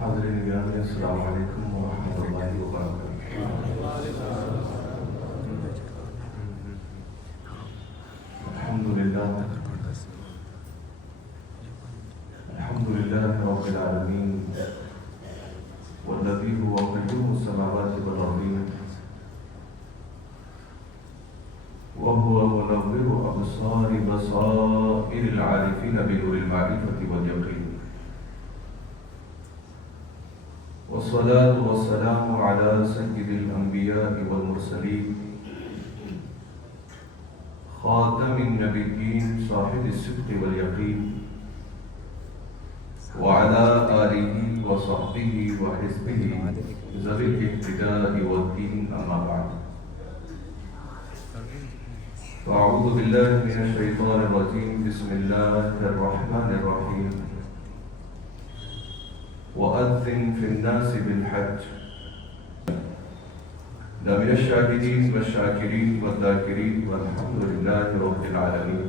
حاضرین گرامی السلام علیکم ورحمۃ اللہ وبرکاتہ۔ الحمد للہ رب العالمین والذی هو قیوم السماوات والارضین وهو منور ابصار بصائر العارفین بنور المعرفۃ والیقین، والصلاة والسلام على سید الانبیاء والمرسلین خاتم النبیین صاحب الصدق والیقین وعلى آلہ وصحبہ وحزبہ ذوی الاہتداء والدین، اما بعد فاعوذ باللہ من الشیطان الرجیم، بسم اللہ الرحمن الرحیم۔ وأذن في الناس بالحج من الشاهدين والشاكرين والذاكرين والحمد لله رب العالمين۔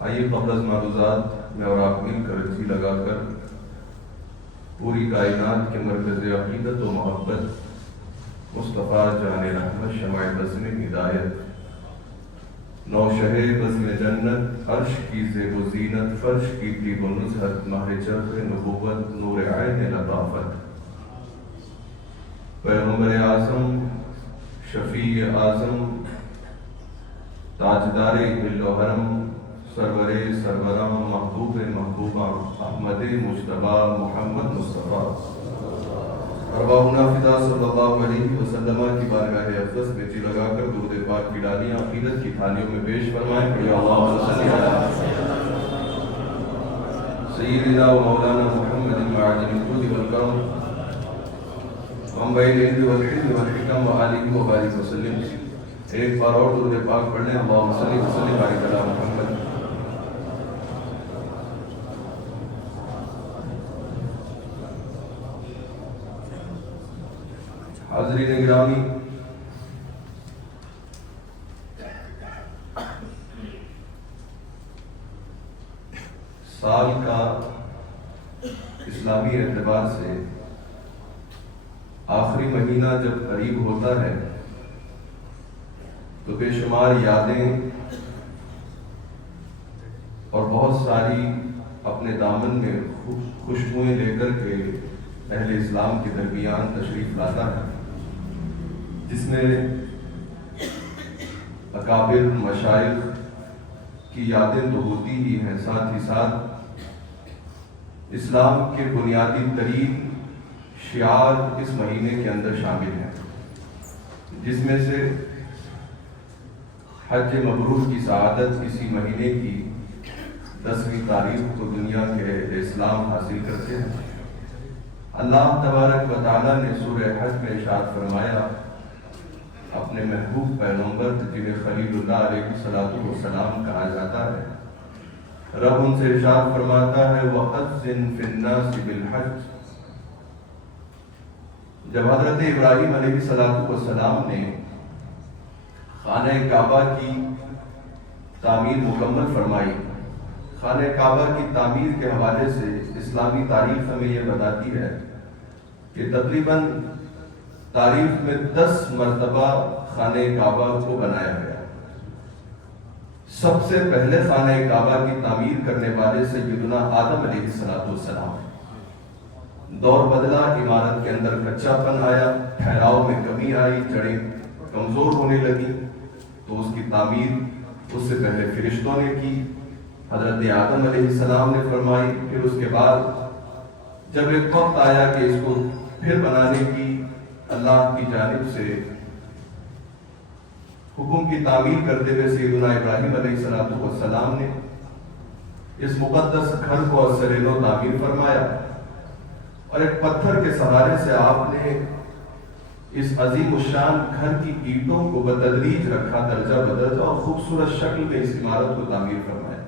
آئیے قبل از معروضات میں اور آپ مل کر جی لگا کر پوری کائنات کے مرکز عقیدت و محبت مصطفیٰ جان رحمت شمع بزم ہدایت نوشہ بزم جنت عرش کی زیب و زینت فرش کی طیب و نزہت ماہ چرخ نبوت نور عین لطافت پیغمبر اعظم شفیع اعظم تاجدار دل و حرم سرور سرورم محبوب محبوبہ احمد مجتبی محمد مصطفیٰ ارواحنا فدا صلی اللہ علیہ وسلم کی بارگاہ اقدس میں جی لگا کر درود پاک کی ڈالیاں عقیدت کی تھالیوں میں پیش فرمائیں۔ پڑھیے اللہم صلی علی سیدنا و مولانا محمد معدن الجود والکرم منبع العلم والحلم والحکم و آلہ و بارک وسلم۔ ایک بار اور درود پاک پڑھ لیں، اللہم صلی وسلم بارک علی محمد۔ حاضرین گرامی، سال کا اسلامی اعتبار سے آخری مہینہ جب قریب ہوتا ہے تو بے شمار یادیں اور بہت ساری اپنے دامن میں خوشبوئیں لے کر کے اہل اسلام کے درمیان تشریف لاتا ہے، جس میں اکابر مشائخ کی یادیں تو ہوتی ہی ہیں، ساتھ ہی ساتھ اسلام کے بنیادی ترین شعار اس مہینے کے اندر شامل ہیں، جس میں سے حج مبرور کی سعادت اسی مہینے کی 10ویں تاریخ کو دنیا کے اہل اسلام حاصل کرتے ہیں۔ اللہ تبارک و تعالیٰ نے سورہ حج میں ارشاد فرمایا، اپنے محبوب پیغمبر جنہیں خلیل اللہ علیہ السلام کہا جاتا ہے، رب ان سے ارشاد فرماتا ہے وَأَذِّن فِي النَّاسِ بِالْحَجِّ۔ جب حضرت ابراہیم علیہ السلام نے خانہ کعبہ کی تعمیر مکمل فرمائی، خانہ کعبہ کی تعمیر کے حوالے سے اسلامی تاریخ ہمیں یہ بتاتی ہے کہ تقریباً تاریخ میں 10 مرتبہ خانہ کعبہ کو بنایا گیا۔ سب سے پہلے خانہ کعبہ کی تعمیر کرنے والے سیدنا آدم علیہ السلام، دور بدلا، عمارت کے اندر کچا پن آیا، ٹھہراؤ میں کمی آئی، جڑیں کمزور ہونے لگی، تو اس کی تعمیر اس سے پہلے فرشتوں نے کی، حضرت آدم علیہ السلام نے فرمائی۔ پھر اس کے بعد جب ایک وقت آیا کہ اس کو پھر بنانے کی اللہ کی جانب سے حکم کی تعمیر کرتے ہوئے سیدنا ابراہیم علیہ السلام نے اس مقدس گھر کو ازسر نو تعمیر فرمایا، اور ایک پتھر کے سہارے سے آپ نے اس عظیم الشان گھر کی اینٹوں کو بتدریج رکھا، درجہ بدرجہ، اور خوبصورت شکل میں اس عمارت کو تعمیر فرمایا۔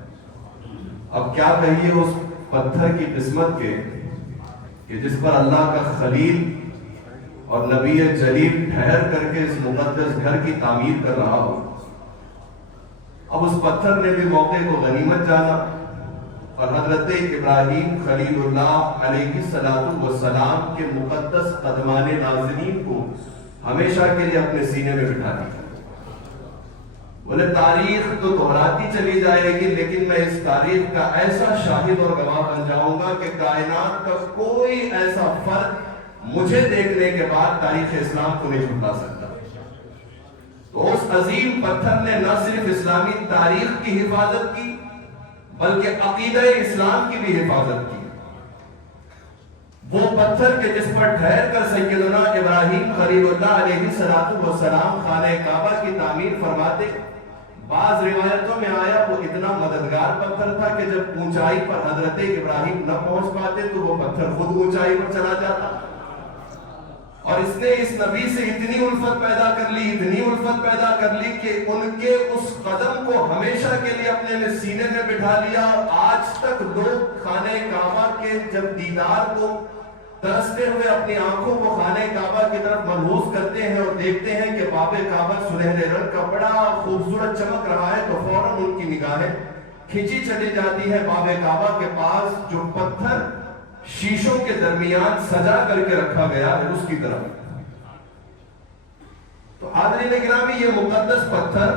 اب کیا کہیے اس پتھر کی قسمت کے کہ جس پر اللہ کا خلیل اور نبی جلیل ٹھہر کر کے اس مقدس گھر کی تعمیر کر رہا ہو۔ اب اس پتھر نے بھی موقع کو غنیمت جانا، اور حضرت ابراہیم خلیل اللہ علیہ السلام کے مقدس قدمان نازنین کو ہمیشہ کے لیے اپنے سینے میں بٹھا دیا۔ بولے تاریخ تو دہراتی چلی جائے گی، لیکن میں اس تاریخ کا ایسا شاہد اور گواہ بن جاؤں گا کہ کائنات کا کوئی ایسا فرد مجھے دیکھنے کے بعد تاریخ اسلام کو نہیں جھٹلا سکتا۔ تو اس عظیم پتھر نے نہ صرف اسلامی تاریخ کی حفاظت کی بلکہ عقیدہ اسلام کی بھی حفاظت کی۔ وہ پتھر کے جس پر ٹھہر کر سیدنا ابراہیم خلیل اللہ علیہ السلام خانہ کعبہ کی تعمیر فرماتے، بعض روایتوں میں آیا وہ اتنا مددگار پتھر تھا کہ جب اونچائی پر حضرت ابراہیم نہ پہنچ پاتے تو وہ پتھر خود اونچائی پر چلا جاتا، اور اس نے اس نبی سے اتنی الفت پیدا کر لی کہ ان کے اس قدم کو ہمیشہ کے لیے اپنے سینے میں بٹھا لیا۔ اور آج تک لوگ خانہ کعبہ کے جب دیدار کو ترستے ہوئے اپنی آنکھوں کو خانہ کعبہ کی طرف ملحوظ کرتے ہیں اور دیکھتے ہیں کہ باب کعبہ سنہرے رنگ کا بڑا خوبصورت چمک رہا ہے، تو فوراً ان کی نگاہیں کھینچی چلی جاتی ہے باب کعبہ کے پاس جو پتھر شیشوں کے درمیان سجا کر کے رکھا گیا ہے اس کی طرف۔ تو حاضرین گرامی، یہ مقدس پتھر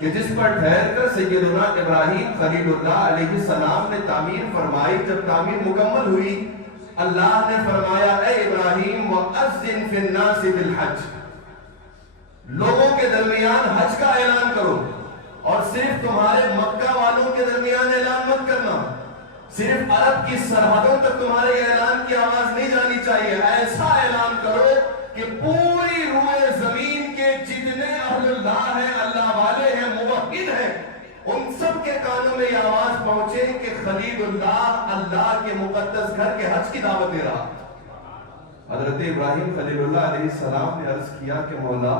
کہ جس پر ٹھہر کر سیدنا ابراہیم خلیل اللہ علیہ السلام نے تعمیر فرمائی، جب تعمیر مکمل ہوئی اللہ نے فرمایا اے ابراہیم وَأَذِّن فِي النَّاسِ بِالْحَجِّ، لوگوں کے درمیان حج کا اعلان کرو، اور صرف تمہارے مکہ والوں کے درمیان اعلان مت کرنا، صرف عرب کی سرحدوں تک تمہارے اعلان کی آواز نہیں جانی چاہیے، ایسا اعلان کرو کہ پوری روئے زمین کے جتنے اہل اللہ ہیں، اللہ والے ہیں، موحد ہیں، ان سب کے کانوں میں یہ آواز پہنچے کہ خلیل اللہ اللہ کے مقدس گھر کے حج کی دعوت دے رہا۔ حضرت ابراہیم خلیل اللہ علیہ السلام نے عرض کیا کہ مولا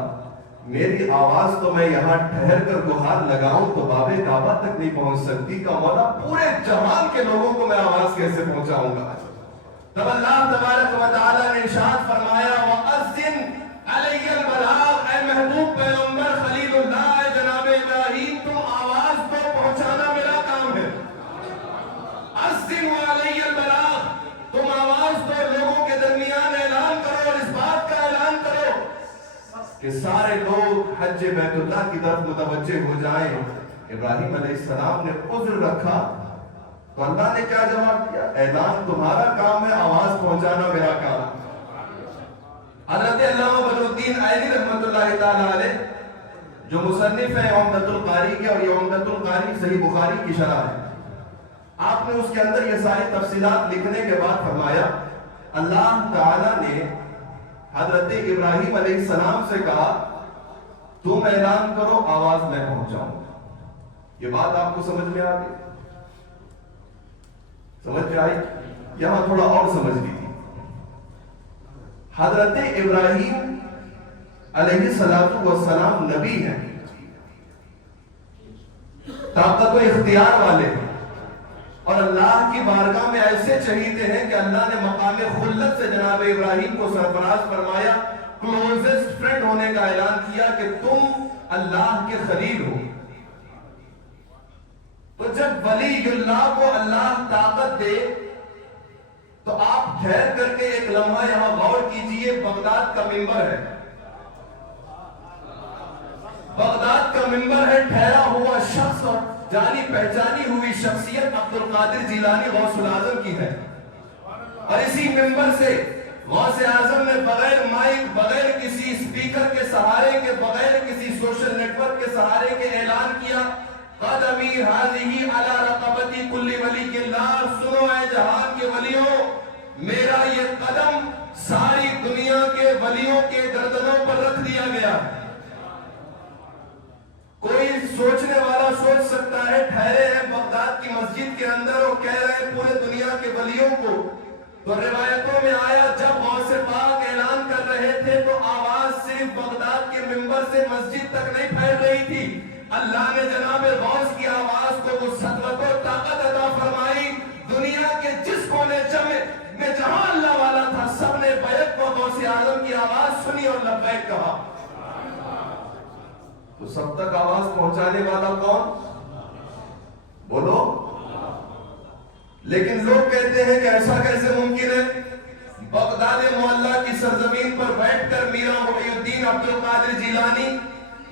میری آواز تو میں یہاں ٹھہر کر گہار لگاؤں تو باب کعبہ تک نہیں پہنچ سکتی، کہ مولا پورے جہان کے لوگوں کو میں آواز کیسے پہنچاؤں گا؟ تب اللہ تبارک و تعالیٰ نے ارشاد فرمایا وَأَذِّن عَلَيَّ الْبَلَاغَ، اے محبوب پیغمبر خلیل اللہ، اے جناب ابراہیم، تم آواز کو پہنچانا میرا کام ہے۔ أَذِّن عَلَيَّ الْبَلَاغَ، تم آواز کو لوگوں کے درمیان اعلان کرو اور اس بات کا اعلان کرو کہ سارے لوگ حج بیت اللہ کی طرف متوجہ ہو جائیں۔ ابراہیم علیہ السلام نے عذر رکھا تو اللہ نے کیا جواب دیا؟ اعلان تمہارا کام ہے، آواز پہنچانا میرا کام۔ حضرت علامہ بدر الدین عینی رحمۃ اللہ تعالی علیہ جو مصنف ہے عمدۃ القاری کے، اور یہ عمدۃ القاری صحیح بخاری کی شرح ہے، آپ نے اس کے اندر یہ ساری تفصیلات لکھنے کے بعد فرمایا اللہ تعالی نے حضرت ابراہیم علیہ السلام سے کہا تم اعلان کرو، آواز میں پہنچاؤں گا۔ یہ بات آپ کو سمجھ میں آ گئی؟ سمجھ میں آئی؟ یہاں تھوڑا اور سمجھ لیجیے۔ حضرت ابراہیم علیہ السلام نبی ہیں، طاقت و اختیار والے ہیں، اور اللہ کی بارگاہ میں ایسے چہیتے ہیں کہ اللہ نے مقام خلت سے جناب ابراہیم کو سرفراز فرمایا، کلوزسٹ فرینڈ ہونے کا اعلان کیا کہ تم اللہ کے خلیل ہو۔ تو جب ولی اللہ کو اللہ طاقت دے تو آپ ٹھہر کر کے ایک لمحہ یہاں غور کیجئے، بغداد کا منبر ہے، بغداد کا منبر ہے، ٹھہرا ہوا شخص اور جانی پہچانی ہوئی شخصیت عبد القادر جیلانی غوث العظم کی ہے، اور اسی منبر سے غوث اعظم نے بغیر مائک، بغیر کسی اسپیکر کے سہارے کے، بغیر کسی سوشل نیٹ ورک کے سہارے کے اعلان کیا قدمی ہذہ علی رقبتی کل ولی اللہ، سنو اے جہان کے ولیوں، میرا یہ قدم ساری دنیا کے ولیوں کے گردنوں پر رکھ دیا گیا۔ کوئی سوچنے والا سوچ سکتا ہے ٹھہرے ہیں بغداد کی مسجد کے اندر اور کہہ رہے ہیں پورے دنیا کے ولیوں کو، تو روایتوں میں آیا جب غوث پاک اعلان کر رہے تھے تو آواز صرف بغداد کے منبر سے مسجد تک نہیں پھیل رہی تھی، اللہ نے جناب غوث کی آواز کو وہ سطوت و طاقت عطا فرمائی، دنیا کے جس کونے میں جہاں اللہ والا تھا سب نے بیعت کو غوث اعظم کی آواز سنی اور لبیک کہا۔ تو سب تک آواز پہنچانے والا کون؟ بولو۔ لیکن لوگ کہتے ہیں کہ ایسا کیسے ممکن ہے؟ بغداد معلیٰ کی سرزمین پر بیٹھ کر میرا محی الدین عبد القادر جیلانی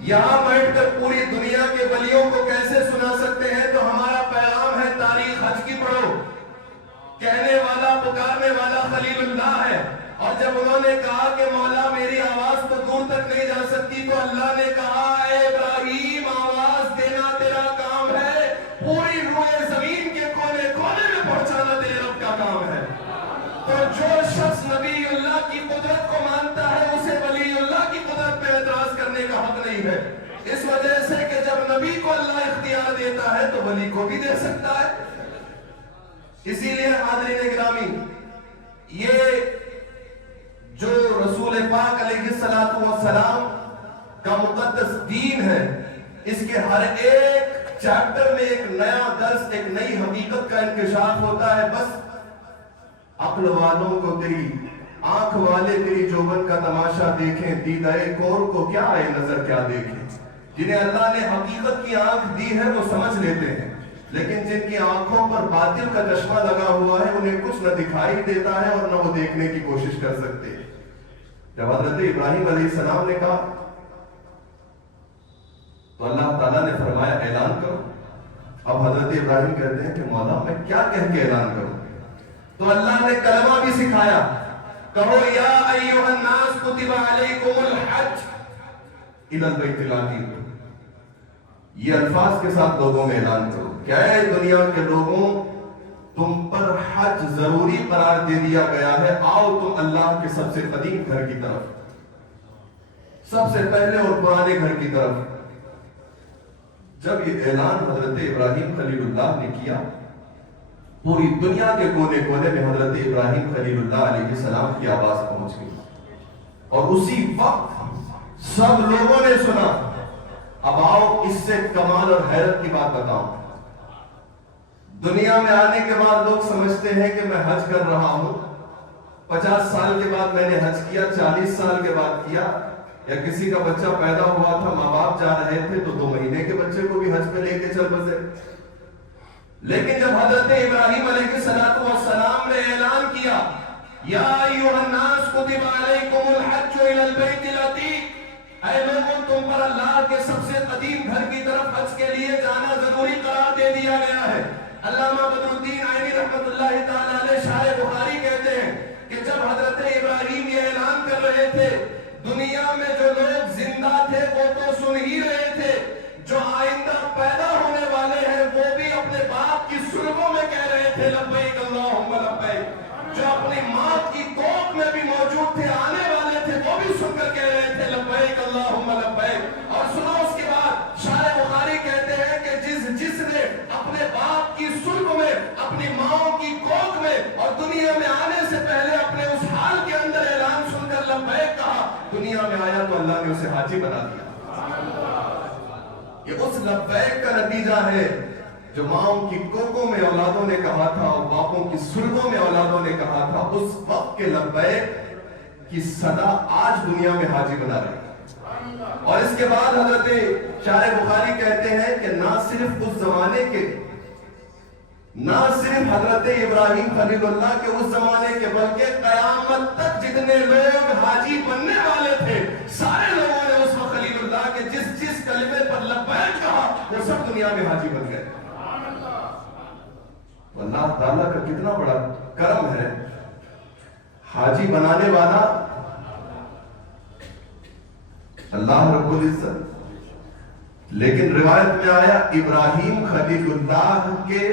یہاں بیٹھ کر پوری دنیا کے ولیوں کو کیسے سنا سکتے ہیں؟ تو ہمارا پیغام ہے تاریخ حج کی پڑھو. کہنے والا پکارنے والا خلیل اللہ ہے، اور جب انہوں نے کہا کہ مولا میری آواز تو دور تک نہیں جا سکتی، تو اللہ نے کہا اے ابراہیم آواز دینا تیرا کام ہے، پوری روئے زمین کے کونے کونے میں پہنچانا تیرے رب کا کام ہے. تو جو شخص نبی اللہ کی قدرت کو مانتا ہے اسے ولی اللہ کی قدرت پہ اعتراض کرنے کا حق نہیں ہے. اس وجہ سے کہ جب نبی کو اللہ اختیار دیتا ہے تو ولی کو بھی دے سکتا ہے. اسی لیے حاضرین گرامی، یہ جو رسول پاک علیہ السلام کا مقدس دین ہے، اس کے ہر ایک چیپٹر میں ایک نیا درس، ایک نئی حقیقت کا انکشاف ہوتا ہے. بس عقل والوں کو تیری آنکھ والے تیری جوبن کا تماشا دیکھیں، دیدائے کور کو کیا ہے نظر کیا دیکھیں. جنہیں اللہ نے حقیقت کی آنکھ دی ہے وہ سمجھ لیتے ہیں، لیکن جن کی آنکھوں پر باطل کا چشمہ لگا ہوا ہے انہیں کچھ نہ دکھائی دیتا ہے اور نہ وہ دیکھنے کی کوشش کر سکتے. جب حضرت ابراہیم علیہ السلام نے کہا تو اللہ تعالیٰ نے فرمایا اعلان کرو. اب حضرت ابراہیم کہتے ہیں کہ مولا میں کیا کہہ کے اعلان کروں؟ تو اللہ نے کلمہ بھی سکھایا، کہو یا ایھا الناس کتب علیکم الحج الی البیت العتیق. یہ الفاظ کے ساتھ لوگوں میں اعلان کرو کہ اے دنیا کے لوگوں، تم پر حج ضروری قرار دے دیا گیا ہے، آؤ تم اللہ کے سب سے قدیم گھر کی طرف، سب سے پہلے اور پرانے گھر کی طرف. جب یہ اعلان حضرت ابراہیم خلیل اللہ نے کیا، پوری دنیا کے کونے کونے میں حضرت ابراہیم خلیل اللہ علیہ السلام کی آواز پہنچ گئی، اور اسی وقت سب لوگوں نے سنا. اب آؤ اس سے کمال اور حیرت کی بات بتاؤں. دنیا میں آنے کے بعد لوگ سمجھتے ہیں کہ میں حج کر رہا ہوں، 50 سال کے بعد میں نے حج کیا، 40 سال کے بعد کیا، یا کسی کا بچہ پیدا ہوا تھا، ماں باپ جا رہے تھے تو 2 مہینے کے بچے کو بھی حج پہ لے کے چل بسے. لیکن جب حضرت ابراہیم علیہ السلام نے اعلان کیا یا ایھا الناس کتب علیکم الحج الی البیت العتیق، اے لوگوں تم پر اللہ کے سب سے قدیم گھر کی طرف حج کے لیے جانا ضروری قرار دے دیا گیا ہے. علامہ بدر الدین عینی رحمۃ اللہ تعالی علیہ شارح بخاری کہتے ہیں کہ جب حضرت ابراہیم یہ اعلان کر رہے تھے، دنیا میں جو لوگ زندہ تھے وہ تو سن ہی رہے تھے، جو آئندہ پیدا ہونے والے ہیں وہ بھی اپنے باپ کی سلبوں میں کہہ رہے تھے لبیک اللہم لبیک. جو اپنی ماں کی کوکھ میں بھی موجود تھے، آنے والے تھے، وہ بھی سن کر کہہ رہے تھے لبیک اللہم لبیک. اور سنو اس کے بعد شارح بخاری کہتے ہیں کہ جس نے اپنے باپ کی سلب میں، اپنی ماں کی کوکھ میں اور دنیا میں آنے سے پہلے اپنے اس حال کے اندر اعلان سن کر لبیک کہا، دنیا میں آیا تو اللہ نے اسے حاجی بنا دیا. یہ اس لبیک کا نتیجہ ہے جو ماؤں کی کوکوں میں اولادوں نے کہا تھا اور باپوں کی سلبوں میں اولادوں نے کہا تھا. اس وقت کے لبیک کی صدا آج دنیا میں حاجی بنا رہی. اور اس کے بعد حضرت شارح بخاری کہتے ہیں کہ نہ صرف اس زمانے کے، نہ صرف حضرت ابراہیم خلیل اللہ کے اس زمانے کے، بلکہ قیامت تک جتنے لوگ حاجی بننے والے تھے، سارے لوگوں نے اس وقت خلیل اللہ کے جس کلمے پر لبیک کہا وہ سب دنیا میں حاجی بن گئے. اللہ تعالیٰ کا کتنا بڑا کرم ہے، حاجی بنانے والا اللہ رب العزت. لیکن روایت میں آیا ابراہیم خلیل اللہ کے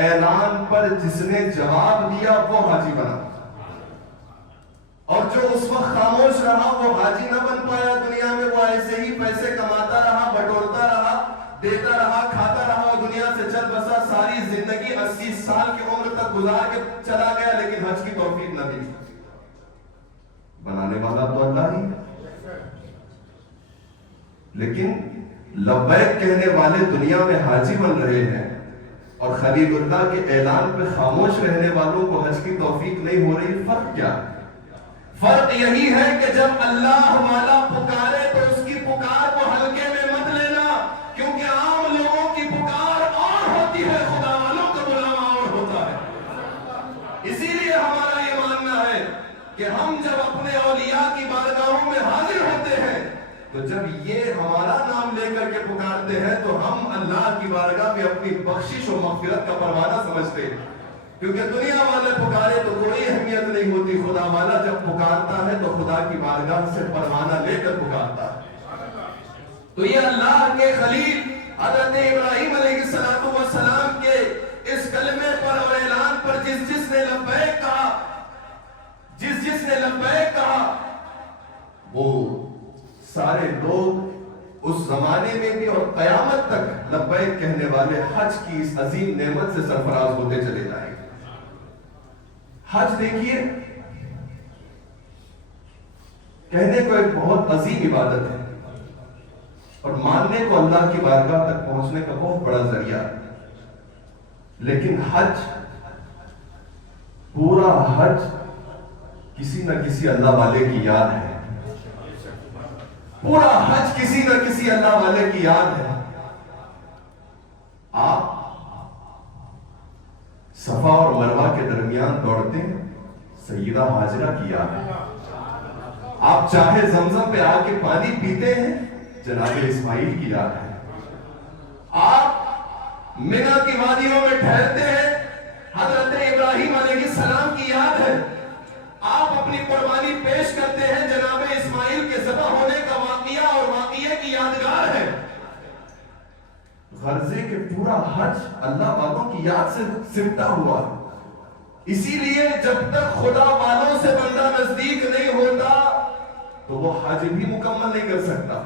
اعلان پر جس نے جواب دیا وہ حاجی بنا، اور جو اس وقت خاموش رہا وہ حاجی نہ بن پایا. دنیا میں وہ ایسے ہی پیسے کماتا رہا، بٹورتا رہا، دیتا رہا، کھاتا رہا اور دنیا سے چل بسا. ساری زندگی 80 سال کی عمر تک گزار کے چلا گیا، لیکن حج کی توفیق نہ دی. بنانے والا تو اللہ ہی ہے، لیکن لبیک کہنے والے دنیا میں حاجی بن رہے ہیں، اور خلیل اللہ کے اعلان پہ خاموش رہنے والوں کو حج کی توفیق نہیں ہو رہی. فرق کیا ہے؟ فرق یہی ہے کہ جب اللہ والا پکارے تو اس کی پکار کو ہلکے میں مت لینا، کیونکہ عام لوگوں کی پکار اور ہوتی ہے، خدا والوں کا بلاوا اور ہوتا ہے. جب یہ ہمارا نام لے کر کے پکارتے ہیں تو ہم اللہ کی بارگاہ میں اپنی بخشش و مغفرت کا پروانہ سمجھتے ہیں، کیونکہ دنیا والے پکارے تو کوئی اہمیت نہیں ہوتی، خدا والا جب پکارتا ہے تو خدا کی بارگاہ سے پروانہ لے کر پکارتا ہے۔ تو یہ اللہ کے خلیل حضرت ابراہیم علیہ السلام کے اس کلمے پر اور اعلان پر جس نے لبیک کہا، جس نے لبیک کہا، وہ سارے لوگ اس زمانے میں بھی اور قیامت تک لبیک کہنے والے حج کی اس عظیم نعمت سے سرفراز ہوتے چلے جائیں گے۔ حج دیکھیے، کہنے کو ایک بہت عظیم عبادت ہے اور ماننے کو اللہ کی بارگاہ تک پہنچنے کا بہت بڑا ذریعہ ہے، لیکن حج، پورا حج کسی نہ کسی اللہ والے کی یاد ہے، پورا حج کسی نہ کسی اللہ والے کی یاد ہے۔ آپ صفا اور مروہ کے درمیان دوڑتے ہیں، سیدہ ہاجرہ کی یاد ہے۔ آپ چاہے زمزم پہ آ کے پانی پیتے ہیں، جناب اسماعیل کی یاد ہے۔ آپ منی کی وادیوں میں ٹھہرتے ہیں، حضرت ابراہیم علیہ السلام کی یاد ہے۔ آپ اپنی قربانی پیش کرتے ہیں، جناب اسماعیل کے ذبح ہونے کا واقعہ اور واقعے کی یادگار ہے۔ غرضے کہ پورا حج اللہ والوں کی یاد سے سمٹا ہوا ہے۔ اسی لیے جب تک خدا والوں سے بندہ نزدیک نہیں ہوتا تو وہ حج بھی مکمل نہیں کر سکتا،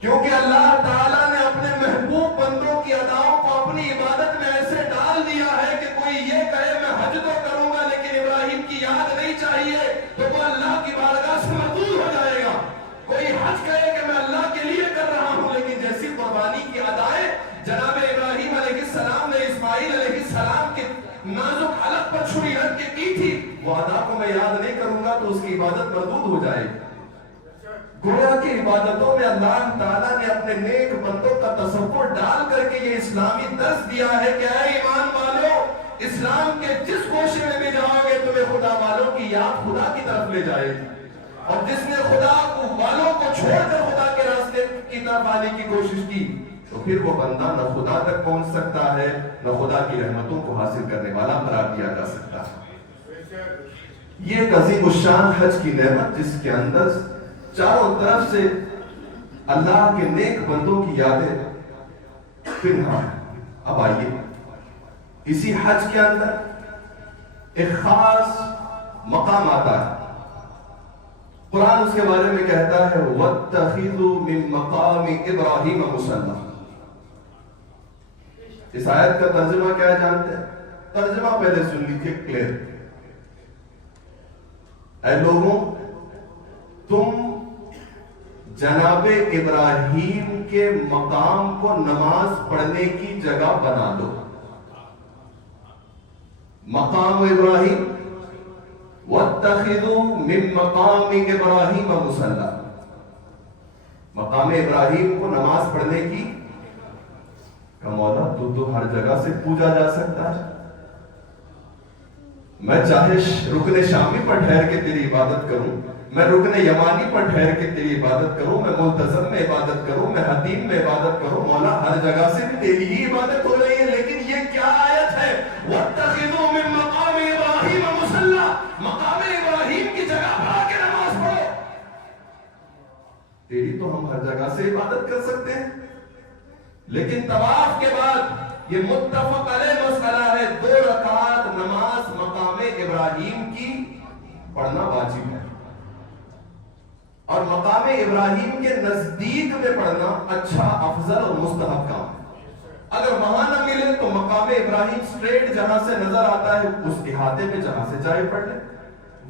کیونکہ اللہ تعالیٰ نے اپنے محبوب بندوں کی اداؤں کو اپنی عبادت میں ایسے ڈال دیا ہے کہ کوئی یہ کہے میں حج تو کروں گا لیکن ابراہیم کی یاد نہیں چاہیے تو وہ اللہ کی بارگاہ سے مردود ہو جائے گا۔ کوئی حج کہے کہ میں اللہ کے لیے کر رہا ہوں، لیکن جیسی قربانی کی ادائیں جناب ابراہیم علیہ السلام نے اسماعیل علیہ السلام کے نازک حلق پر چھری رکھ کے کی تھی، وہ ادا کو میں یاد نہیں کروں گا تو اس کی عبادت مردود ہو جائے گی۔ گویا کی عبادتوں میں اللہ تعالیٰ نے اپنے نیک بندوں کا تصور ڈال کر کے یہ اسلامی درس دیا ہے کہ اے ایمان والو، اسلام کے جس کوشے میں بھی جاؤ گے تمہیں خدا والوں کی یاد خدا کی طرف لے جائے گی، اور جس نے خدا والوں کو چھوڑ کر خدا کے راستے کی طرف آنے کی کوشش کی تو پھر وہ بندہ نہ خدا تک پہنچ سکتا ہے نہ خدا کی رحمتوں کو حاصل کرنے والا قرار دیا جا سکتا ہے۔ یہ ایک عظیم الشان حج کی نعمت جس کے اندر چاروں طرف سے اللہ کے نیک بندوں کی یادیں پنہاں ہیں۔ اب آئیے اسی حج کے اندر ایک خاص مقام آتا ہے، قرآن اس کے بارے میں کہتا ہے وَاتَّخِذُوا مِن مَقَامِ إِبْرَاهِيمَ مُصَلًّى۔ اس آیت کا ترجمہ کیا جانتے ہیں؟ ترجمہ پہلے سن لیجیے کلیئر۔ اے لوگوں، تم جناب ابراہیم کے مقام کو نماز پڑھنے کی جگہ بنا دو۔ مقام ابراہیم، وَاتَّخِذُوا مِن مَقَامِ إِبْرَاهِيمَ مُصَلًّى، مقام ابراہیم کو نماز پڑھنے کی کہ مولا تو ہر جگہ سے پوجا جا سکتا ہے، میں چاہے رکن شامی پر ٹھہر کے تیری عبادت کروں، میں رکن یمانی پر ٹھہر کے تیری عبادت کروں، میں ملتزم میں عبادت کروں، میں حتیم میں عبادت کروں، مولا ہر جگہ سے بھی تیری ہی عبادت ہو رہی ہے۔ لیکن یہ کیا آیت ہے؟ وَاتَّخِذُوا مِن مَقَامِ إِبْرَاهِيمَ مُصَلًّى، مقام ابراہیم کی جگہ بنا کے نماز پڑھو۔ تیری تو ہم ہر جگہ سے عبادت کر سکتے ہیں، لیکن طواف کے بعد یہ متفق علیہ مسئلہ ہے، 2 رکعات نماز مقام ابراہیم کی پڑھنا واجب ہے، اور مقام ابراہیم کے نزدیک میں پڑھنا اچھا، افضل اور مستحب کام ہے۔ اگر وہاں نہ ملے تو مقام ابراہیم سٹریٹ جہاں سے نظر آتا ہے اس احاطے میں جہاں سے چاہے پڑھ لے،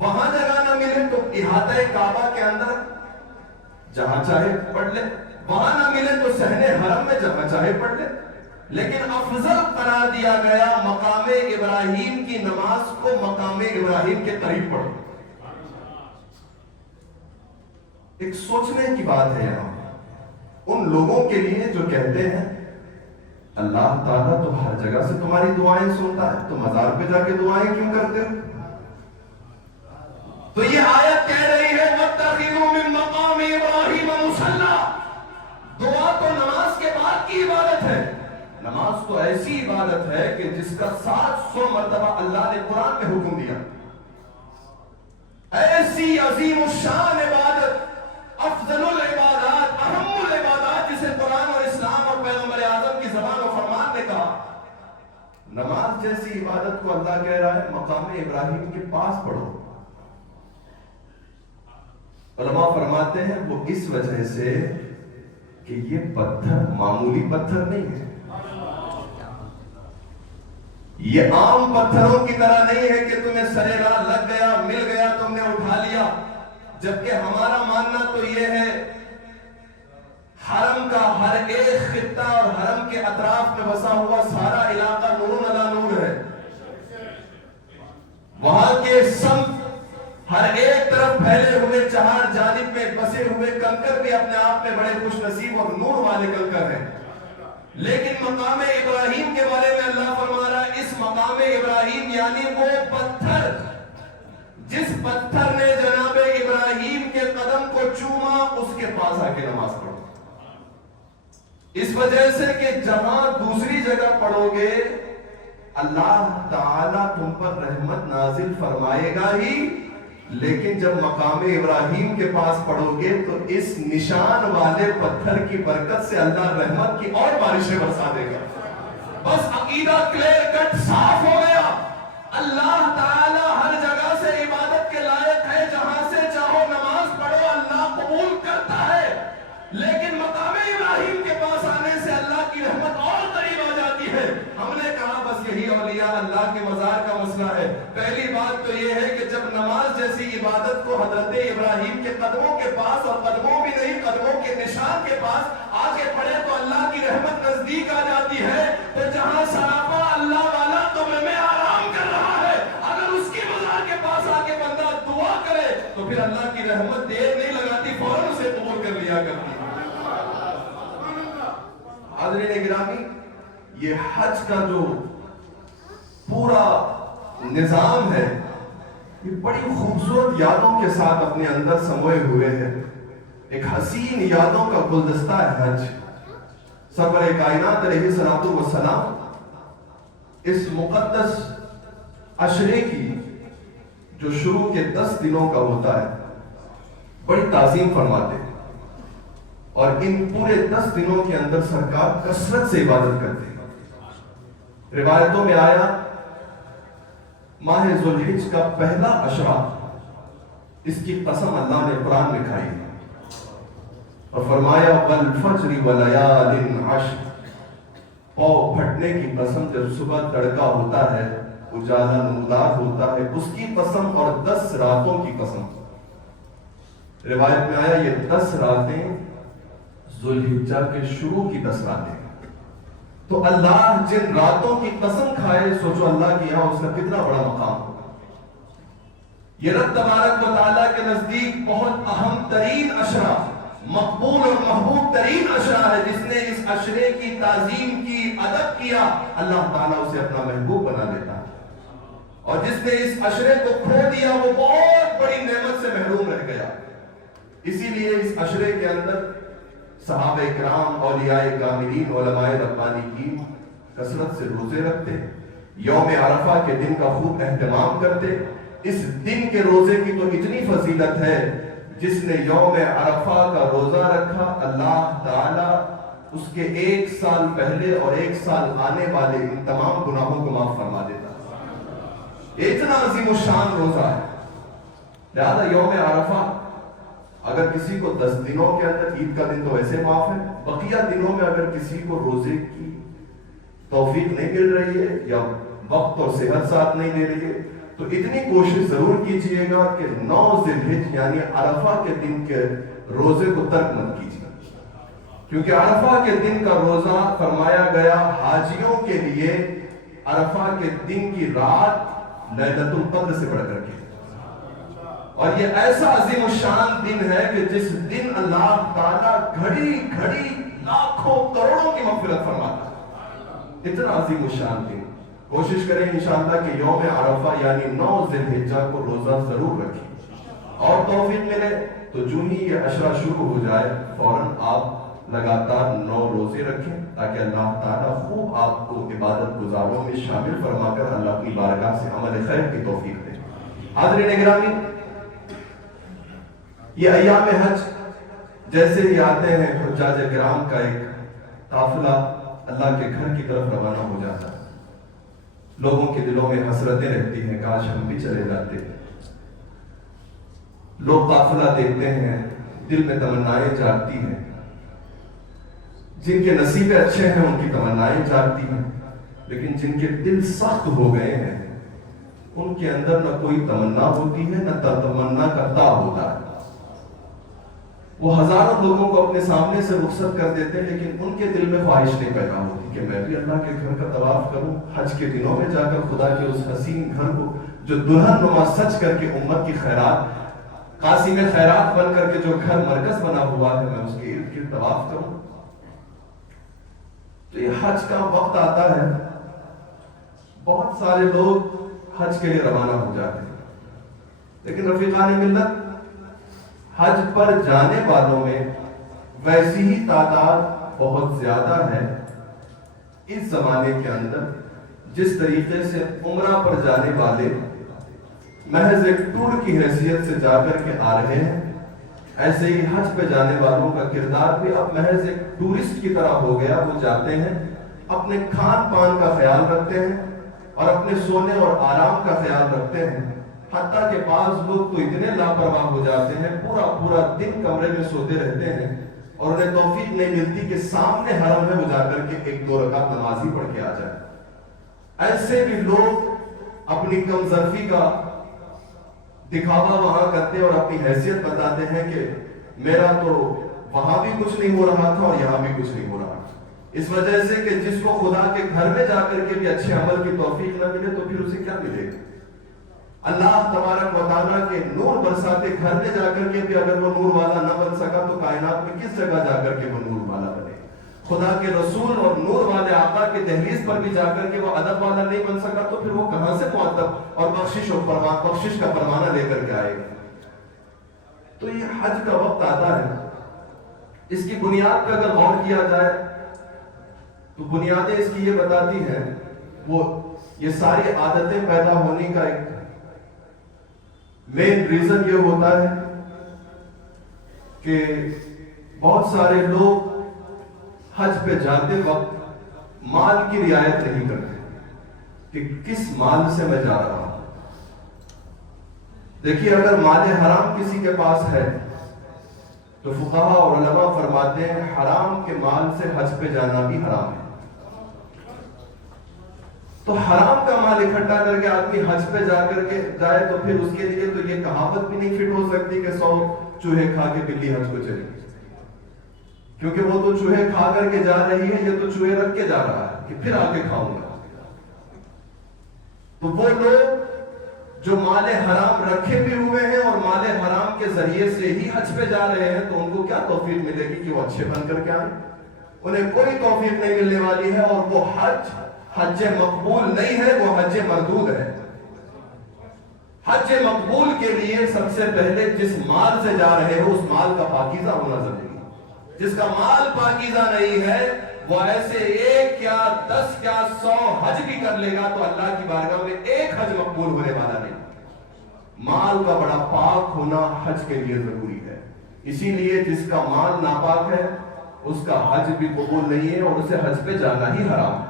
وہاں جگہ نہ ملے تو احاطہ کعبہ کے اندر جہاں چاہے پڑھ لے، وہاں نہ ملے تو صحن حرم میں جہاں چاہے پڑھ لے، لیکن افضل قرار دیا گیا مقام ابراہیم کی نماز کو مقام ابراہیم کے قریب پڑھو۔ ایک سوچنے کی بات ہے یہاں ان لوگوں کے لیے جو کہتے ہیں اللہ تعالیٰ تو ہر جگہ سے تمہاری دعائیں سنتا ہے، تو مزار پہ جا کے دعائیں کیوں کرتے ہو؟ تو یہ آیت کہہ رہی ہے وَاتَّخِذُوا مِن مَقَامِ إِبْرَاهِيمَ دعا تو نماز کے بعد کی عبادت ہے. نماز تو ایسی عبادت ہے کہ جس کا 700 مرتبہ اللہ نے قرآن میں حکم دیا. ایسی عظیم الشان عبادت، افضل العبادات، اہم العبادات، جسے قرآن اور اسلام اور پیغمبر اعظم کی زبان و فرمان نے کہا. نماز جیسی عبادت کو اللہ کہہ رہا ہے مقام ابراہیم کے پاس پڑھو. علماء فرماتے ہیں وہ اس وجہ سے کہ یہ پتھر معمولی پتھر نہیں ہے. یہ عام پتھروں کی طرح نہیں ہے کہ تمہیں سرے راہ لگ گیا، مل گیا، تم نے اٹھا لیا. جبکہ ہمارا ماننا تو یہ ہے حرم کا ہر ایک خطہ اور حرم کے اطراف میں بسا ہوا سارا علاقہ نور علی نور ہے. وہاں کے سمت ہر ایک طرف پھیلے ہوئے چہار جانب میں بسے ہوئے کنکر بھی اپنے آپ میں بڑے خوش نصیب اور نور والے کنکر ہیں. لیکن مقام ابراہیم کے بارے میں اللہ فرما رہا ہے اس مقام ابراہیم یعنی وہ پتھر جس پتھر نے جناب ابراہیم کے قدم کو چوما، اس کے پاس آ کے نماز پڑھو. اس وجہ سے کہ جہاں دوسری جگہ پڑھو گے اللہ تعالیٰ تم پر رحمت نازل فرمائے گا ہی، لیکن جب مقام ابراہیم کے پاس پڑھو گے تو اس نشان والے پتھر کی برکت سے اللہ رحمت کی اور بارشیں برسا دے گا. بس عقیدہ کلیئر کٹ صاف ہو گیا. اللہ تعالی ہر جگہ سے عبادت کے لائق ہے، جہاں سے چاہو نماز پڑھو اللہ قبول کرتا ہے. لیکن مقام ابراہیم کے پاس آنے سے اللہ کی رحمت اور قریب آ جاتی ہے. ہم نے کہا بس یہی اولیاء اللہ کے مزار کا مسئلہ ہے. پہلی بات تو یہ ہے کہ جب نماز جیسی عبادت کو حضرت ابراہیم کے قدموں کے پاس، اور قدموں بھی نہیں قدموں کے نشان کے پاس آ کے پڑھے تو اللہ کی رحمت نزدیک آ جاتی ہے. تو جہاں سراپا اللہ والا قبر میں آرام کر رہا ہے، اگر اس کی مزار کے پاس آ کے بندہ دعا کرے تو پھر اللہ کی رحمت دیر نہیں لگاتی، فوراً اسے قبول کر لیا کرتی. حاضرین گرامی، یہ حج کا جو پورا نظام ہے یہ بڑی خوبصورت یادوں کے ساتھ اپنے اندر سموئے ہوئے ہیں. ایک حسین یادوں کا گلدستہ ہے حج. سرور کائنات علیہ الصلوۃ والسلام اس مقدس عشرے کی جو شروع کے 10 دنوں کا ہوتا ہے بڑی تعظیم فرماتے ہیں، اور ان پورے 10 دنوں کے اندر سرکار کثرت سے عبادت کرتے ہیں. روایتوں میں آیا ماہ ذوالحج کا پہلا عشرہ اس کی قسم اللہ نے قرآن میں کھائی اور فرمایا والفجر ولیال عشر. پاؤں پھٹنے کی قسم، جب صبح تڑکا ہوتا ہے اجالا نمودار ہوتا ہے اس کی قسم، اور 10 راتوں کی قسم. روایت میں آیا یہ 10 راتیں ذوالحجہ کے شروع کی 10 راتیں. تو اللہ جن راتوں کی قسم کھائے، سوچو اللہ کی یہاں اس کا کتنا بڑا مقام ہوگا. یہ رب تبارک و تعالیٰ کے نزدیک بہت اہم ترین عشرہ، مقبول اور محبوب ترین عشرہ ہے. جس نے اس عشرے کی تعظیم کی، ادب کیا، اللہ تعالیٰ اسے اپنا محبوب بنا لیتا ہے. اور جس نے اس عشرے کو کھو دیا وہ بہت بڑی نعمت سے محروم رہ گیا. اسی لیے اس عشرے کے اندر صحابہ کرام، اولیاء کاملین، علماء ربانیین کثرت سے روزے رکھتے، یوم عرفہ کے دن کا خوب اہتمام کرتے. اس دن کے روزے کی تو اتنی فضیلت ہے، جس نے یوم عرفہ کا روزہ رکھا اللہ تعالیٰ اس کے 1 سال پہلے اور 1 سال آنے والے ان تمام گناہوں کو معاف فرما دیتا. اتنا عظیم الشان روزہ ہے. لہذا یوم عرفہ اگر کسی کو 10 دنوں کے اندر، عید کا دن تو ویسے معاف ہے، بقیہ دنوں میں اگر کسی کو روزے کی توفیق نہیں مل رہی ہے یا وقت اور صحت ساتھ نہیں دے رہی ہے تو اتنی کوشش ضرور کیجئے گا کہ 9 ذی الحجہ یعنی عرفہ کے دن کے روزے کو ترک مت کیجیے. کیونکہ عرفہ کے دن کا روزہ فرمایا گیا حاجیوں کے لیے عرفہ کے دن کی رات لیلۃ القدر سے بڑھ کر کے، اور یہ ایسا عظیم الشان دن ہے کہ جس دن اللہ تعالیٰ گھڑی گھڑی لاکھوں کروڑوں کی مغفرت فرماتا ہے. اتنا عظیم الشان دن. کوشش کریں انشاءاللہ کہ یوم عرفہ یعنی 9 ذی الحجہ کو روزہ ضرور رکھیں، اور توفیق ملے تو جو ہی یہ عشرہ شروع ہو جائے فوراً آپ لگاتار 9 روزے رکھیں تاکہ اللہ تعالیٰ خوب آپ کو عبادت گزاروں میں شامل فرما کر اللہ اپنی بارگاہ سے عمل خیر کی توفیق دے۔ حاضرین گرامی، یہ ایام حج جیسے ہی آتے ہیں حجاج کرام کا ایک قافلہ اللہ کے گھر کی طرف روانہ ہو جاتا ہے۔ لوگوں کے دلوں میں حسرتیں رہتی ہیں، کاش ہم بھی چلے جاتے۔ لوگ قافلہ دیکھتے ہیں، دل میں تمنائیں جاگتی ہیں، جن کے نصیب اچھے ہیں ان کی تمنائیں جاگتی ہیں، لیکن جن کے دل سخت ہو گئے ہیں ان کے اندر نہ کوئی تمنا ہوتی ہے نہ تمنا کرتا ہوتا ہے۔ وہ ہزاروں لوگوں کو اپنے سامنے سے رخصت کر دیتے ہیں، لیکن ان کے دل میں خواہش نہیں پیدا ہوتی کہ میں بھی اللہ کے گھر کا طواف کروں، حج کے دنوں میں جا کر خدا کے اس حسین گھر کو جو دلہن نما سج کر کے امت کی خیرات قاسم خیرات بن کر کے جو گھر مرکز بنا ہوا ہے میں اس کے ارد گرد طواف کروں۔ تو یہ حج کا وقت آتا ہے، بہت سارے لوگ حج کے لیے روانہ ہو جاتے ہیں، لیکن رفیقان ملت، حج پر جانے والوں میں ویسی ہی تعداد بہت زیادہ ہے اس زمانے کے اندر جس طریقے سے عمرہ پر جانے والے محض ایک ٹور کی حیثیت سے جا کر کے آ رہے ہیں، ایسے ہی حج پہ جانے والوں کا کردار بھی اب محض ایک ٹورسٹ کی طرح ہو گیا۔ وہ جاتے ہیں، اپنے کھان پان کا خیال رکھتے ہیں اور اپنے سونے اور آرام کا خیال رکھتے ہیں، حتیٰ کہ بعض لوگ تو اتنے لاپرواہ ہو جاتے ہیں، پورا دن کمرے میں سوتے رہتے ہیں اور انہیں توفیق نہیں ملتی کہ سامنے حرم میں وہ جا کر کے 1-2 رکعت نماز ہی پڑھ کے آ جائے۔ ایسے بھی لوگ اپنی کم ظرفی کا دکھاوا وہاں کرتے ہیں اور اپنی حیثیت بتاتے ہیں کہ میرا تو وہاں بھی کچھ نہیں ہو رہا تھا اور یہاں بھی کچھ نہیں ہو رہا، اس وجہ سے کہ جس کو خدا کے گھر میں جا کر کے بھی اچھے عمل کی توفیق نہ ملے تو پھر اسے کیا ملے گا؟ اللہ تبارک و تعالیٰ کے نور برساتے گھر میں جا کر کے بھی اگر وہ نور والا نہ بن سکا تو کائنات میں کس جگہ جا کر کے وہ نور والا بنے؟ خدا کے رسول اور نور والے آقا کے دہلیز پر بھی جا کر کے وہ ادب والا نہیں بن سکا تو پھر وہ کہاں سے مؤدب اور بخشش کا پروانہ لے کر کے آئے گا؟ تو یہ حج کا وقت آتا ہے، اس کی بنیاد پہ اگر غور کیا جائے تو بنیادیں اس کی یہ بتاتی ہیں، وہ یہ ساری عادتیں پیدا ہونے کا ایک مین ریزن یہ ہوتا ہے کہ بہت سارے لوگ حج پہ جاتے وقت مال کی رعایت نہیں کرتے کہ کس مال سے میں جا رہا ہوں۔ دیکھیے، اگر مال حرام کسی کے پاس ہے تو فقہا اور علماء فرماتے ہیں حرام کے مال سے حج پہ جانا بھی حرام ہے۔ تو حرام کا مال اکٹھا کر کے آدمی حج پہ جا کر کے جائے تو پھر اس کے لیے تو یہ کہاوت بھی نہیں فٹ ہو سکتی کہ 100 چوہے کھا کے بلی حج کو چلی، کیونکہ وہ تو چوہے کھا کر کے جا رہی ہے، یہ تو چوہے رکھ کے جا رہا ہے کہ پھر آ کے کھاؤں گا۔ تو وہ لوگ جو مال حرام رکھے بھی ہوئے ہیں اور مال حرام کے ذریعے سے ہی حج پہ جا رہے ہیں تو ان کو کیا توفیق ملے گی کہ وہ اچھے بن کر کے آئیں؟ انہیں کوئی توفیق نہیں ملنے والی ہے، اور وہ حج مقبول نہیں ہے، وہ حج مردود ہے۔ حج مقبول کے لیے سب سے پہلے جس مال سے جا رہے ہو اس مال کا پاکیزہ ہونا ضروری ہے۔ جس کا مال پاکیزہ نہیں ہے وہ ایسے 1 یا 10 یا 100 حج بھی کر لے گا تو اللہ کی بارگاہ میں ایک حج مقبول ہونے والا نہیں۔ مال کا بڑا پاک ہونا حج کے لیے ضروری ہے، اسی لیے جس کا مال ناپاک ہے اس کا حج بھی قبول نہیں ہے اور اسے حج پہ جانا ہی حرام ہے۔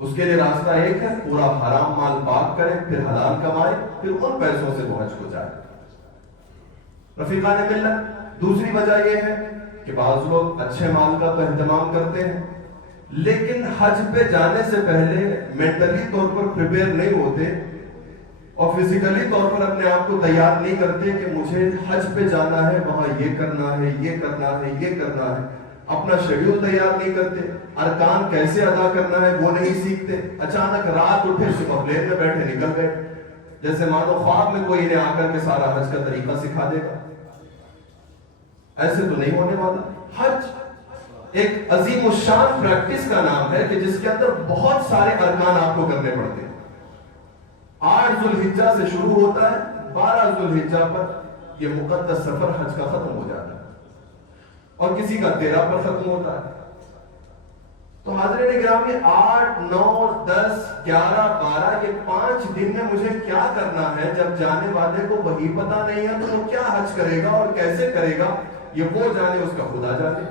اس کے لیے راستہ ایک ہے، پورا حرام مال پاک کرے، پھر حلال کمائے، پھر ان پیسوں سے وہ حج کو جائے۔ رفیقان ملت، دوسری وجہ یہ ہے کہ بعض لوگ اچھے مال کا تو اہتمام کرتے ہیں لیکن حج پہ جانے سے پہلے مینٹلی طور پر پریپیئر نہیں ہوتے اور فزیکلی طور پر اپنے آپ کو تیار نہیں کرتے کہ مجھے حج پہ جانا ہے، وہاں یہ کرنا ہے، یہ کرنا ہے، یہ کرنا ہے۔ اپنا شیڈیول تیار نہیں کرتے، ارکان کیسے ادا کرنا ہے وہ نہیں سیکھتے، اچانک رات اٹھے صبح پلین میں بیٹھے نکل گئے، جیسے مانو خواب میں کوئی انہیں آ کر کے سارا حج کا طریقہ سکھا دے گا۔ ایسے تو نہیں ہونے والا۔ حج ایک عظیم الشان پریکٹس کا نام ہے کہ جس کے اندر بہت سارے ارکان آپ کو کرنے پڑتے ہیں۔ 8 ذوالحجہ سے شروع ہوتا ہے، 12 ذوالحجہ پر یہ مقدس سفر حج کا ختم ہو جاتا ہے۔ اور کسی کا 13 پر ختم ہوتا ہے. تو حاضرین گرامی 8 9 10 11 12 یہ 5 دن میں مجھے کیا کرنا ہے؟ جب جانے والے کو وہی پتا نہیں ہے تو وہ کیا حج کرے گا اور کیسے کرے گا؟ یہ وہ جانے، اس کا خدا جانے.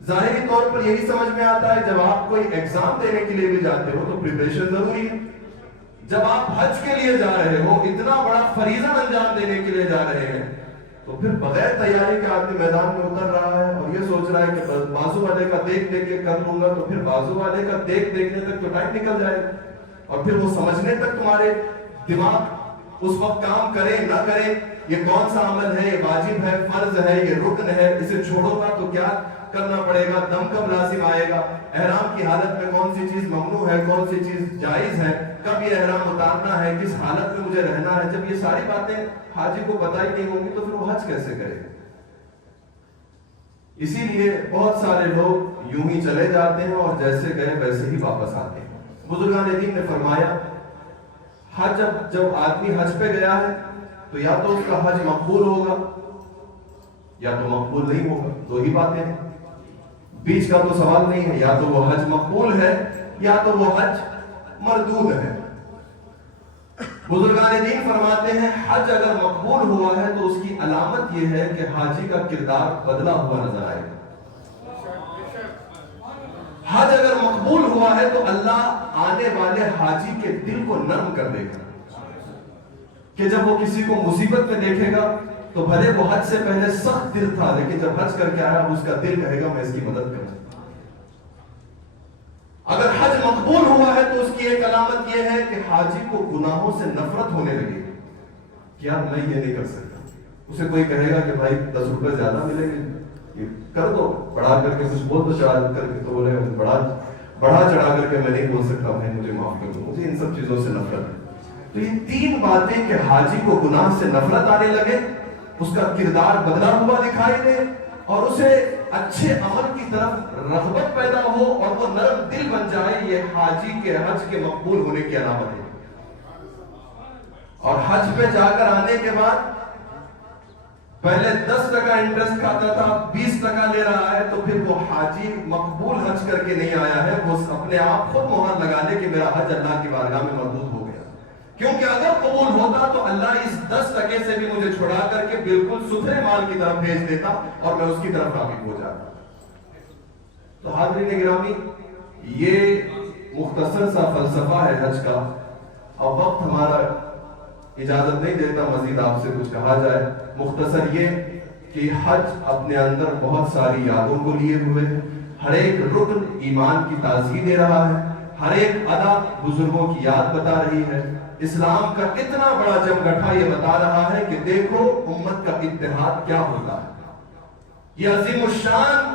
ظاہری طور پر یہی سمجھ میں آتا ہے جب آپ کوئی ایگزام دینے کے لیے بھی جاتے ہو تو پریپریشن ضروری ہے. جب آپ حج کے لیے جا رہے ہو، اتنا بڑا فریضہ انجام دینے کے لیے جا رہے ہیں، تو پھر بغیر تیاری کے آدمی میدان میں اتر رہا ہے اور یہ سوچ رہا ہے کہ بازو والے کا دیکھ دیکھ کے کر لوں گا، تو پھر بازو والے کا دیکھنے تک تو ٹائم نکل جائے گا، اور پھر وہ سمجھنے تک تمہارے دماغ اس وقت کام کرے نہ کرے، یہ کون سا عمل ہے، یہ واجب ہے، فرض ہے، یہ رکن ہے، اسے چھوڑو گا تو کیا کرنا پڑے گا، دم کب لازم آئے گا، احرام کی حالت میں کون سی چیز ممنوع ہے، کون سی چیز جائز ہے، کب یہ احرام اتارنا ہے، کس حالت میں مجھے رہنا ہے. جب یہ ساری باتیں حاجی کو پتہ ہی نہیں ہوں گی تو پھر وہ حج کیسے کرے؟ اسی لیے بہت سارے لوگ یوں ہی چلے جاتے ہیں اور جیسے گئے ویسے ہی واپس آتے ہیں. بزرگان دین نے فرمایا حج جب آدمی حج پہ گیا ہے تو یا تو اس کا حج مقبول ہوگا یا تو مقبول نہیں ہوگا. دو ہی باتیں ہیں، بیچ کا تو سوال نہیں ہے. یا تو وہ حج مقبول ہے یا تو وہ حج مردود ہے. بزرگان دین فرماتے ہیں حج اگر مقبول ہوا ہے تو اس کی علامت یہ ہے کہ حاجی کا کردار بدلا ہوا نظر آئے گا. حج اگر مقبول ہوا ہے تو اللہ آنے والے حاجی کے دل کو نرم کر دے گا کہ جب وہ کسی کو مصیبت میں دیکھے گا تو بھلے وہ حج سے پہلے سخت دل تھا، لیکن جب حج کر کے آیا اس کا دل کہے گا میں اس کی مدد کروں. اگر حج مقبول ہوا ہے تو اس کی ایک علامت یہ ہے کہ حاجی کو گناہوں سے نفرت ہونے لگے کہ یار میں یہ نہیں کر سکتا. اسے کوئی کہے گا کہ بھائی 10 روپے زیادہ ملیں گے، یہ کر دو، بڑھا کر کے کچھ بول دو، چڑھا کر کے، تو بولے بڑھا چڑھا کر کے میں نہیں بول سکتا، بھائی مجھے معاف کر دو، مجھے ان سب چیزوں سے نفرت ہے. تو یہ 3 باتیں کہ حاجی کو گناہ سے نفرت آنے لگے، اس کا کردار بدلا ہوا دکھائی دے، اور اسے اچھے عمل کی طرف رغبت پیدا ہو اور وہ نرم دل بن جائے، یہ حاجی کے حج کے مقبول ہونے کی علامت ہے. اور حج پہ جا کر آنے کے بعد پہلے 10% انٹرسٹ کھاتا تھا، 20% لے رہا ہے، تو پھر وہ حاجی مقبول حج کر کے نہیں آیا ہے، وہ اپنے آپ خود مہر لگا لے کہ میرا حج اللہ کی بارگاہ میں مردود ہو گیا. کیونکہ اگر قبول ہوتا تو اللہ اس 10% سے بھی مجھے چھڑا کر کے بالکل ستھرے مال کی طرف بھیج دیتا اور میں اس کی طرف راغب ہو جاتا. تو حاضرین گرامی، یہ مختصر سا فلسفہ ہے حج کا. اب وقت ہمارا اجازت نہیں دیتا مزید آپ سے کچھ کہا جائے. مختصر یہ کہ حج اپنے اندر بہت ساری یادوں کو لیے ہوئے ہے. ہر ایک رکن ایمان کی تازگی دے رہا ہے، ہر ایک ادا بزرگوں کی یاد بتا رہی ہے. اسلام کا اتنا بڑا جمگٹھا یہ بتا رہا ہے کہ دیکھو امت کا اتحاد کیا ہوتا ہے. یہ عظیم الشان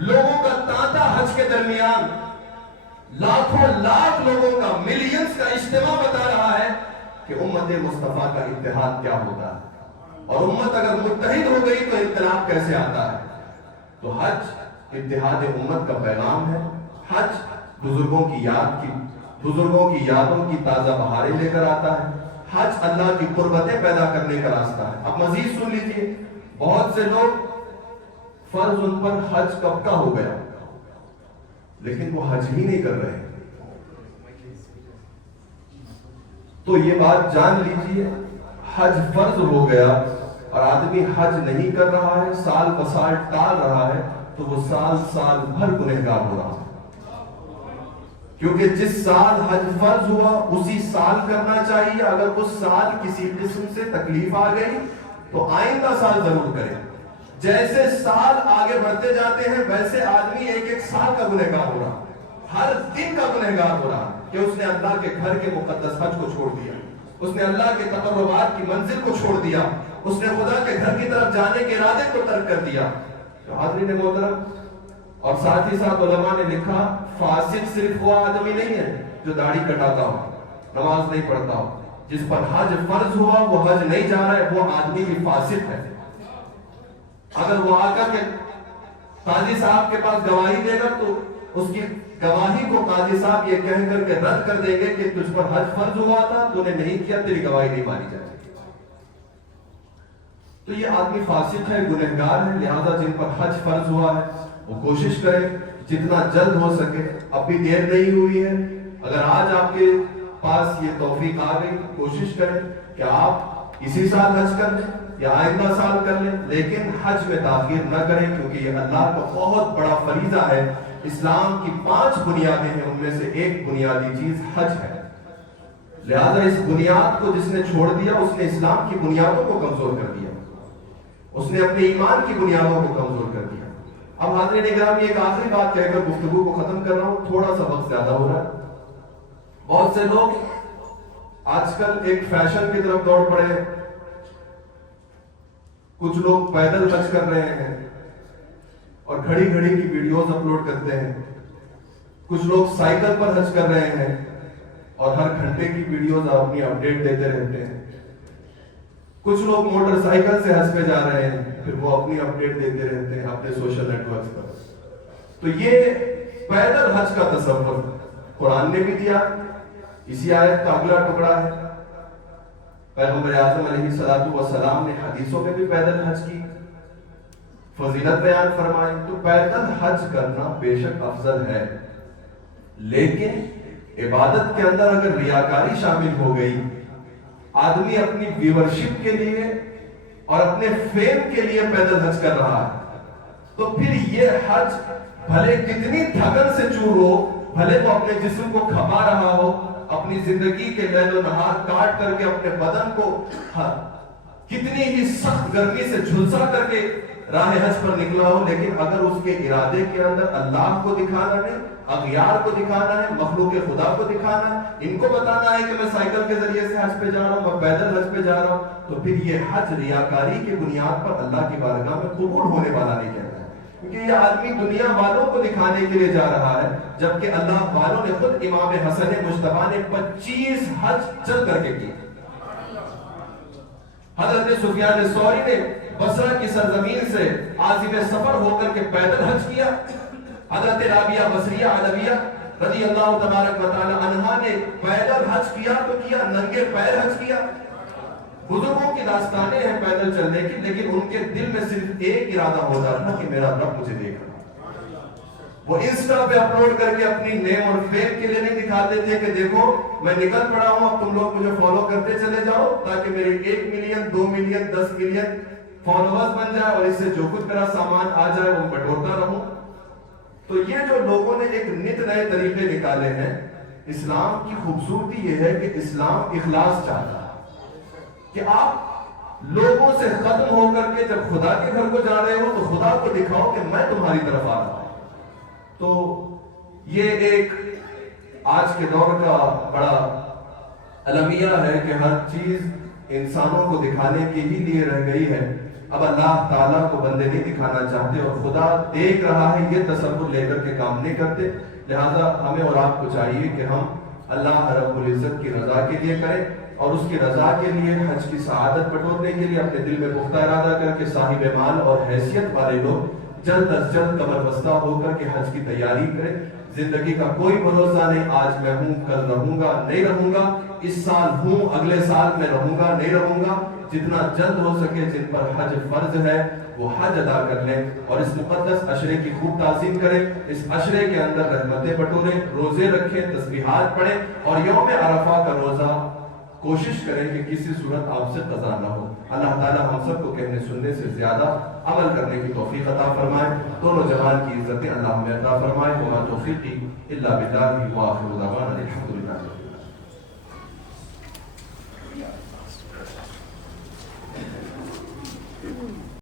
لوگوں کا تانتا حج کے درمیان لاکھوں لاکھ لوگوں کا، ملینز کا اجتماع بتا رہا ہے کہ امت مصطفیٰ کا اتحاد کیا ہوتا ہے. اور امت اگر متحد ہو گئی تو انقلاب کیسے آتا ہے. تو حج اتحاد امت کا پیغام ہے. حج بزرگوں کی یادوں کی تازہ بہاریں لے کر آتا ہے. حج اللہ کی قربتیں پیدا کرنے کا راستہ ہے. اب مزید سن لیجئے، بہت سے لوگ فرض ان پر حج کب کا ہو گیا لیکن وہ حج ہی نہیں کر رہے. تو یہ بات جان لیجئے، حج فرض ہو گیا اور آدمی حج نہیں کر رہا ہے، سال بسال ٹال رہا ہے، تو وہ سال بھر گنہگار ہو رہا ہے. کیونکہ جس سال حج فرض ہوا اسی سال کرنا چاہیے. اگر اس سال کسی قسم سے تکلیف آ گئی تو آئندہ سال ضرور کرے. جیسے سال آگے بڑھتے جاتے ہیں ویسے آدمی ایک سال کا گنہگار ہو رہا، ہر دن کا گنہگار ہو رہا کہ اس نے اللہ کے گھر کے مقدس حج کو چھوڑ دیا، اس نے اللہ کے تقربات کی منزل کو چھوڑ دیا، اس نے خدا کے گھر کی طرف جانے کے ارادے کو ترک کر دیا. تو حاضرین محترم، اور ساتھ ہی ساتھ علماء نے لکھا فاسق صرف وہ آدمی نہیں ہے جو داڑھی کٹاتا ہو، نماز نہیں پڑھتا ہو. جس پر حج فرض ہوا وہ حج نہیں جا رہا ہے، وہ آدمی بھی فاسق ہے. اگر وہ آ کر کے قاضی صاحب کے پاس گواہی دے گا تو اس کی گواہی کو قاضی صاحب یہ کہہ کر کے رد کر دیں گے کہ تجھ پر حج فرض ہوا تھا، تو نے نہیں کیا، تیری گواہی نہیں مانی جائے. تو یہ آدمی فاسق ہے، گنہگار ہے، لہذا جن پر حج فرض ہوا ہے وہ کوشش کریں جتنا جلد ہو سکے. اب بھی دیر نہیں ہوئی ہے، اگر آج آپ کے پاس یہ توفیق آ گئی کوشش کریں کہ آپ اسی سال حج کر لیں یا آئندہ سال کر لیں، لیکن حج میں تاخیر نہ کریں، کیونکہ یہ اللہ کا بہت بڑا فریضہ ہے. اسلام کی 5 بنیادیں ہیں، ان میں سے ایک بنیادی چیز حج ہے. لہذا اس بنیاد کو جس نے چھوڑ دیا اس نے اسلام کی بنیادوں کو کمزور کر دیا، اس نے اپنے ایمان کی بنیادوں کو کمزور کر دیا. اب حاضرین اکرام ایک آخری بات کہہ کر گفتگو کو ختم کر رہا ہوں، تھوڑا سا وقت زیادہ ہو رہا ہے. بہت سے لوگ آج کل ایک فیشن کی طرف دوڑ پڑے ہیں. کچھ لوگ پیدل حج کر رہے ہیں اور گھڑی گھڑی کی ویڈیوز اپلوڈ کرتے ہیں. کچھ لوگ سائیکل پر حج کر رہے ہیں اور ہر گھنٹے کی ویڈیوز اپنی اپڈیٹ دیتے رہتے ہیں. کچھ لوگ موٹر سائیکل سے حج پہ جا رہے ہیں، پھر وہ اپنی اپڈیٹ دیتے رہتے ہیں اپنے سوشل نیٹ ورکس پر. تو یہ پیدل حج کا تصور قرآن نے بھی دیا. اسی آیت کا اگلا ٹکڑا ہے، پیغمبر اعظم علیہ الصلوۃ والسلام نے حدیثوں میں بھی پیدل حج کی فضیلت بیان فرمائی. تو پیدل حج کرنا بے شک افضل ہے، لیکن عبادت کے اندر اگر ریاکاری شامل ہو گئی، آدمی اپنی ویورشپ کے لیے اور اپنے فیم کے لیے پیدل حج کر رہا ہے، تو پھر یہ حج بھلے کتنی تھکن سے چور ہو، بھلے وہ اپنے جسم کو کھپا رہا ہو، اپنی زندگی کے لیل و نہار کاٹ کر کے اپنے بدن کو کتنی ہی سخت گرمی سے جھلسا کر کے راہ حج پر نکلا ہو، لیکن اگر اس کے ارادے کے اندر اللہ کو دکھانا نہیں، اغیار کو دکھانا ہے، مخلوق خدا کو دکھانا ہے، ان کو بتانا ہے کہ میں سائیکل کے ذریعے سے حج پہ جا رہا ہوں، میں پیدل حج پہ جا رہا ہوں، تو پھر یہ حج ریاکاری کی بنیاد پر اللہ کی بارگاہ میں قبول ہونے والا نہیں کہتا ہے. کیونکہ یہ آدمی دنیا والوں کو دکھانے کے لیے جا رہا ہے، جبکہ اللہ والوں نے خود امام حسن مجتبیٰ نے 25 حج چل کر کے کیے. حضرت سفیان ثوری نے بصرہ کی سرزمین سے عازم سفر ہو کر کے پیدل حج کیا. حضرت رابعہ بصریہ علویہ رضی اللہ تبارک و تعالی عنہا نے پیدل حج کیا تو کیا، ننگے پیر حج کیا. بزرگوں کی داستانیں ہیں پیدل چلنے کی، لیکن ان کے دل میں صرف ایک ارادہ ہوتا تھا کہ میرا رب مجھے دیکھ رہا. وہ انسٹا پہ اپلوڈ کر کے اپنی نیم اور فیم کے لیے نہیں دکھاتے تھے کہ دیکھو میں نکل پڑا ہوں، اب تم لوگ مجھے فالو کرتے چلے جاؤ تاکہ میری 1 ملین 2 ملین 10 ملین فالوورز بن جائے اور اس سے جو کچھ میرا سامان آ جائے وہ بٹورتا رہوں. تو یہ جو لوگوں نے ایک نت نئے طریقے نکالے ہیں، اسلام کی خوبصورتی یہ ہے کہ اسلام اخلاص چاہتا ہے کہ آپ لوگوں سے ختم ہو کر کے جب خدا کے گھر کو جا رہے ہو تو خدا کو دکھاؤ کہ میں تمہاری طرف آ رہا ہوں. تو یہ ایک آج کے دور کا بڑا المیہ ہے کہ ہر چیز انسانوں کو دکھانے کے ہی لیے رہ گئی ہے. اب اللہ تعالیٰ کو بندے نہیں دکھانا چاہتے اور خدا دیکھ رہا ہے، یہ تصور لے کر کے کام نہیں کرتے. لہٰذا ہمیں اور آپ کو چاہیے کہ ہم اللہ رب العزت کی رضا کے لیے کریں اور اس کی رضا کے لیے حج کی سعادت بٹورنے کے لیے اپنے دل میں پختہ ارادہ کر کے صاحب مال اور حیثیت والے لوگ جلد از جلد کمر بستہ ہو کر کے حج کی تیاری کریں. زندگی کا کوئی بھروسہ نہیں، آج میں ہوں کل رہوں گا نہیں رہوں گا، اس سال ہوں اگلے سال میں رہوں گا نہیں رہوں گا. جتنا جلد ہو سکے جن پر حج فرض ہے وہ حج ادا کر لیں اور اس مقدس عشرے کی خوب تعظیم کریں. اس عشرے کے اندر رحمتیں بٹوریں، روزے رکھیں، تسبیحات پڑھیں اور یوم عرفہ کا روزہ کوشش کریں کہ کسی صورت آپ سے قضا نہ ہو. اللہ تعالی ہم سب کو کہنے سننے سے زیادہ عمل کرنے کی توفیق عطا فرمائے. دونوں جہان کی عزتیں اللہ ہمیں عطا فرمائے. وما توفیقی الا باللہ وآخر دعوانا الحمدللہ.